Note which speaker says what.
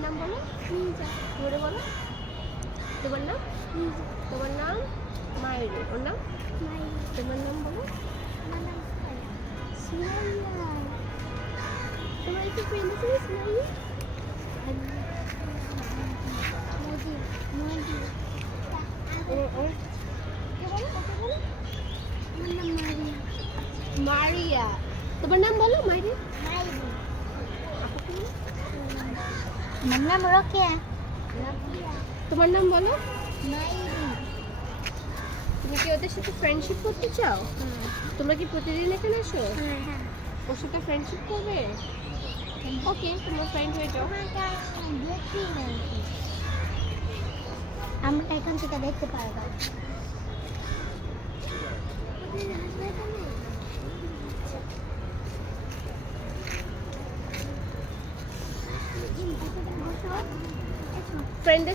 Speaker 1: নাম বলো? জোরে বলো। তোমার নাম? তোমার নাম? মায়ের। ওর নাম? তোমার নাম বলো? তোমার একটু ফ্রেন্ড আছে মারিয়া। তোমার নাম বলো মারিয়া
Speaker 2: আমার নাম রকিয়া
Speaker 1: তোমার নাম বলো? তুমি কি ওদের সাথে ফ্রেন্ডশিপ করতে চাও? তোমরা কি প্রতিদিন এখানে আসো ওর সাথে ফ্রেন্ডশিপ করবে? ওকে তোমার ফ্রেন্ড হয়ে যাও।
Speaker 2: আমরা এখান থেকে দেখতে পারব।
Speaker 1: ফ্রেন্ড